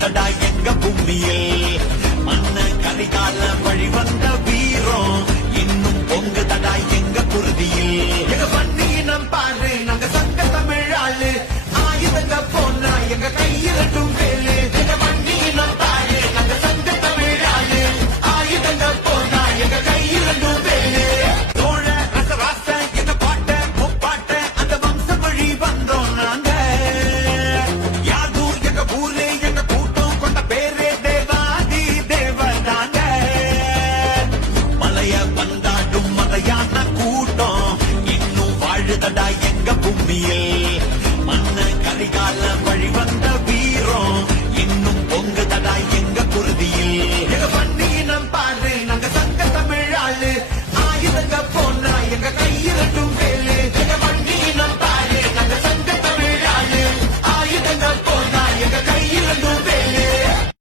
பொங்குதடா எங்க பூமியில் மண்ண கரிகால வழி வந்த வீரம் இன்னும் பொங்குதடா எங்க குருதியில் எங்க பண்ணினம் பாரு நாங்க சங்க தமிழ் ஆளு ஆயுதங்க போனா எங்க கையிலட்டும்